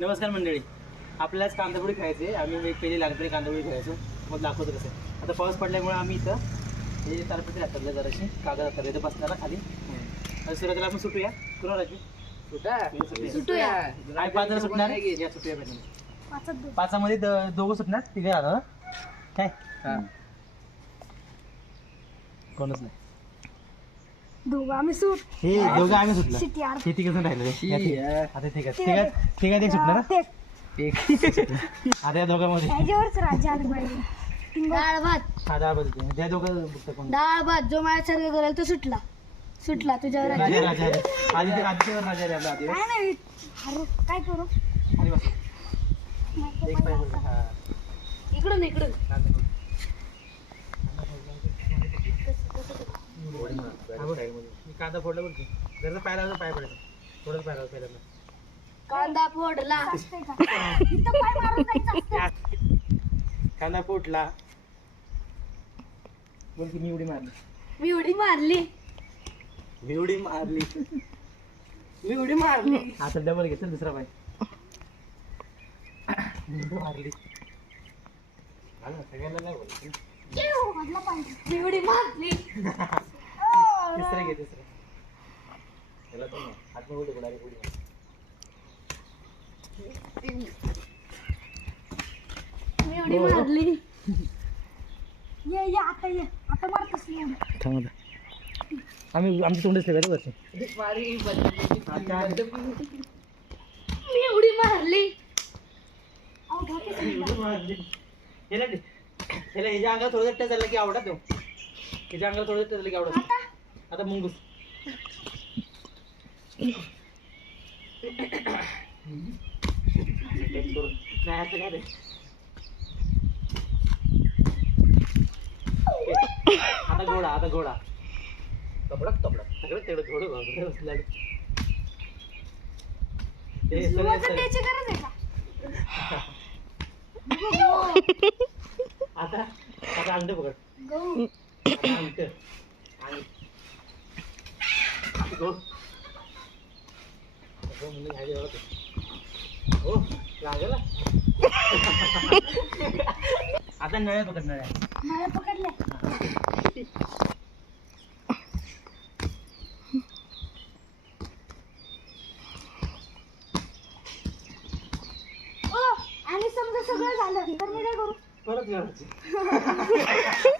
नमस्कार मंडळी. आपल्यालाच कांदापोळी खायची आम्ही एक पहिली लहानपणी कांदापोळी खायचो. मग दाखवतो कसं. आता पाऊस पडल्यामुळे आम्ही इथं हे तारपत्री हातातल्या जराशी कागद हातातल्या इथं बसण्याला खाली. आणि सुरुवातीला आपण सुटूया. कुणाला राहायची? सुटूया. सुटूया. आणि पाच जण सुटणार? या सुटूया पाहिजे. पाचामध्ये दोघं सुटणार. तिघे राहणार हं? काय? कोणच नाही. दोघं आम्ही सूट. हे दोघं आम्ही सुटलं. शिटी यार. हे तिघ जण राहिले या तिघ- आता ठीक आहे तिघात तिघात एक सुटणार हं? ते आता या दोघांमध्ये. त्याच्यावरच राज्य आलं पाहिजे डाळ भात. हा दहा त्या दोघं बघतं कोण? डाळ भात. जो माझ्यासारखं करेल तो सुटला. सुटला तुझ्यावर राज्य. राजा राजा आहे. आदित्य आदित्यवर राजा आहे आपला आदित्य काय नाही. अरे काय करू? खाली बस. एक पाय. हा. इकडून इकडून बघ. मी कांदा फोडला बघ जर पाय लावतो पाय पडायचं थोडंच पाय लावतो पहिल्यांदा. कांदा फोडला. इथं पाय मारून जायचं असतं. कांदा फुटला बोल की मी उडी मारली. मी उडी मारली. मी उडी मारली. मी उडी मारली. आता डबल घे चल दुसरा पाय. मी उडी मारली. हा ना, सगळ्यांना नाही. मी उडी मारली. तिसरं घे तिसरं. त्याला पण नाही. हात उडी उडी उडी मार. मी उडी मारली. ये ये आता ये. आता मारतस नाही उडी. थांब आता. आम्ही आमची तोंडच ठेवायचं वरचे मी उडी मारली. अहो, दे. अंगात थोडं टच झालं की आवडत तो ह्याच्या अंगात थोडं टच झालं की आवडत आता आता मुंगूस असं काय रे. आता घोडा आता घोडा तबडक तबडक सगळं तेवढं घोडं घोडं बसलेलं. ते सगळं- वजन सगळं- द्यायची गरज आहे का आता आता अंड पकड गहू. आता अंड आणि गो गो म्हणजे घ्यायला एवढं ते. हो लागला आता नळ्या पकडणार आहे मला पकडले ओ, आणि समजा सगळं झालं तर मी काय करू परत घालायची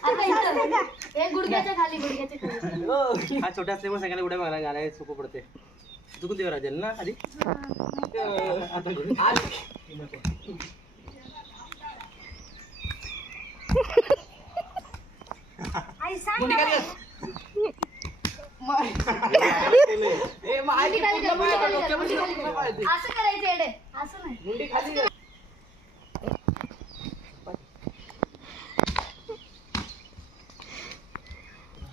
आता इथं. हे गुडघ्याच्या खाली गुडघ्याच्या खाली. हा. छोटा असल्यामुळे सगळ्याला उड्या मारायला घालायला सोपं पडते. चुकून देऊ राजेल ना आधी? आता घरी. आई सांग ना. खाली कर, मुंडी खाली कर, मुंडी खाली कर. असं करायचं येडे. असं नाही जास्त आम्ही दाबतच नाही नाहीतर मी माझं लक्षात नाही ना. थोडं ठेव ना.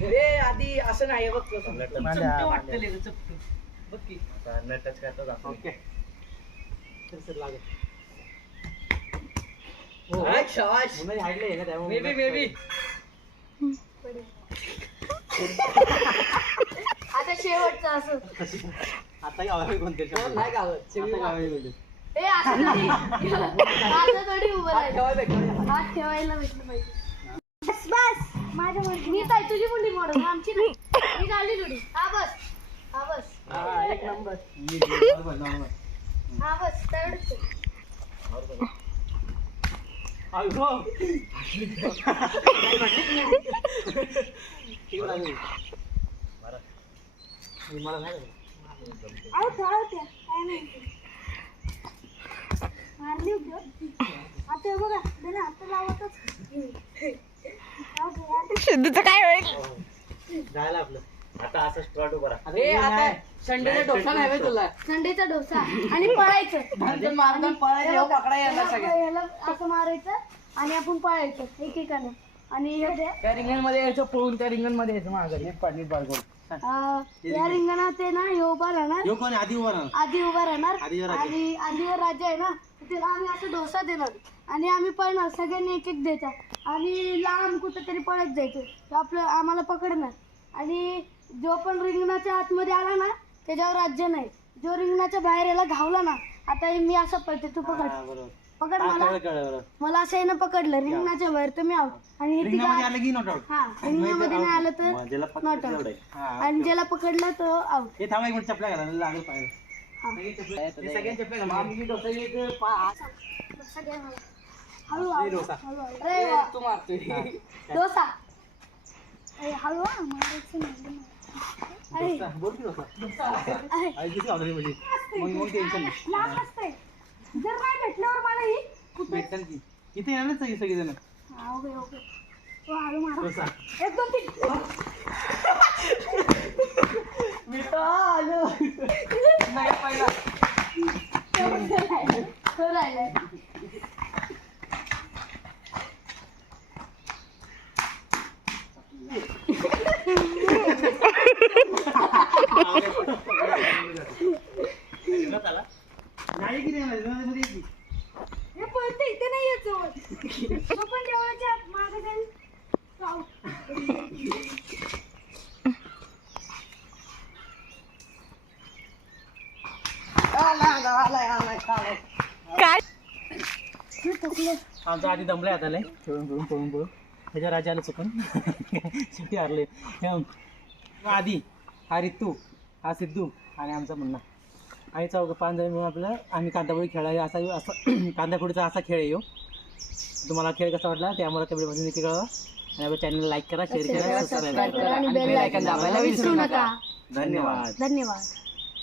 रे आधी असं नाही बघ चपटे मांड्या. वाटतं ले, चपटे. बघ की. ओके. सर सर लागेल. हाय, शाबास. मुंबई हाडले आहे ना त्यामुळे Maybe, maybe. आता शेवटचं असं. आता गावाकडे कोणते कोण? नाही गावात. गावाकडे कोणते? ए असं थोडी असं थोडी उभं हात ठेवायला भेटलं पाहिजे. माझ्या मुंडी मी काय तुझी मुंडी मोड आमची नाही. मी झाली थोडी हा बस. हा बस. हा, एक नंबर हा बस तेवढंच मला नाही काय नाही. मारली होती हो. आता बघा त्याने हात लावतच. जायला आपलं. आता असं स्पॉट उभा राहा. ए आता संडेचा डोसा नाही होय तुला संडेचा डोसा आणि पळायचं. नंतर मारणार पकडा सगळ्या. याला असं मारायचं आणि आपण पळायचं एकेकाने. आणि हे द्या. त्या रिंगणमध्ये यायचं पळून त्या रिंगणमध्ये यायचं माघारी नीट पाड, नीट पाड करून. अं, या रिंगणात आहे ना हे उभा राहणार. कोण? आधी उभा राहा आधी उभा राहणार. आधीवर राजा. आणि आधीवर राजा आहे ना त्याला आम्ही असं डोसा देणार. आणि आम्ही पळणार सगळ्यांनी एक एक द्यायचा. आणि लांब कुठेतरी पळत जायचं. तो आपलं आम्हाला पकडणार. आणि जो पण रिंगणाच्या आतमध्ये आला ना त्याच्यावर राज्य नाही. जो रिंगणाच्या बाहेर याला घावला ना आता मी असं पळते तू पकड. हा, बरोबर. पकड मला. मला असं आहे ना पकडलं. रिंगणाच्या बाहेर तर मी आउट आणि हे रिंगणामध्ये तिघं आलं की नॉट आउट हा रिंगणामध्ये नाही आलं तर ज्याला आहे. हा, आणि ज्याला पकडलं तर आउट हे थांबा एक मिनिट चपल्या घाला लागेल पाहिजे हा. सगळ्यांनी चपल्या घाला. आम्ही डोसा घेतो पा- हळू हे डोसा. हळू हळू. अरे वा. तू मारतोय. डोसा. अरे हळू हा, मारायचं नाही. अरे, डोसा, बोल की डोसा. अरे, आई किती आवडली म्हणजे मग मग टेन्शन नाही. लांब असतंय. जर नाही भेटल्यावर मला ही भेटतात की. इथे येणार सगळी सगळी जण हा, ओके ओके. तो हळू मारा. डोसा एक दोन तीन. मी तर आलो. नाही पहिला. तो राहिलाय की नाही मध्ये की हे पळते इथे नाही येत जवळ तो पण देवळाच्या आत मागे जाईल तो out. आलाय आमचा आधी दमलाय आता लय. खेळून खेळून पळून पळून त्याच्या राजा आलं चुकून. शेवटी हारले. आधी हा रितू हा सिद्धू आणि आमचा मुन्ना. आणि चौघ पाच जण मिळून आपलं आम्ही कांदापोळी खेळायला असा असा कांदापोळीचा असा खेळ आहे ह्यो. तुम्हाला खेळ कसा वाटला ते आम्हाला कमेंटमध्ये नक्की कळवा. आणि आपल्या चॅनल लाईक करा शेअर करा सबस्क्राईब करा. करा आणि आणि बेल bell आयकॉन दाबायला विसरू नका. नका. धन्यवाद. धन्यवाद.